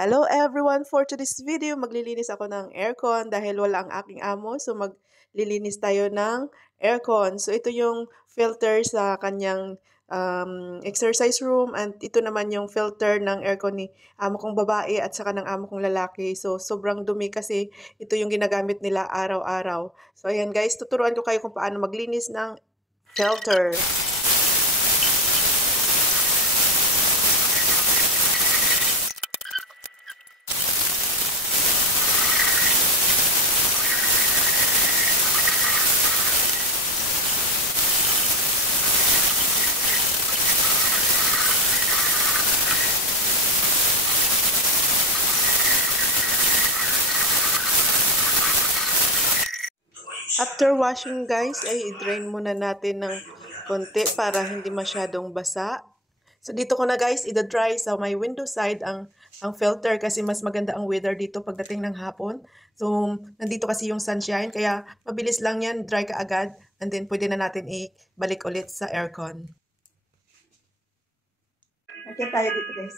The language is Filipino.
Hello everyone! For today's video, maglilinis ako ng aircon dahil wala ang aking amo. So maglilinis tayo ng aircon. So ito yung filter sa kanyang exercise room and ito naman yung filter ng aircon ni amo kong babae at saka ng amo kong lalaki. So sobrang dumi kasi ito yung ginagamit nila araw-araw. So ayan guys, tuturuan ko kayo kung paano maglinis ng filter. After washing guys, ay i-drain muna natin ng konti para hindi masyadong basa. So dito ko na guys, i-dry sa my window side ang filter kasi mas maganda ang weather dito pagdating ng hapon. So nandito kasi yung sunshine kaya mabilis lang yan, dry ka agad and then pwede na natin ibalik ulit sa aircon. Okay tayo dito guys.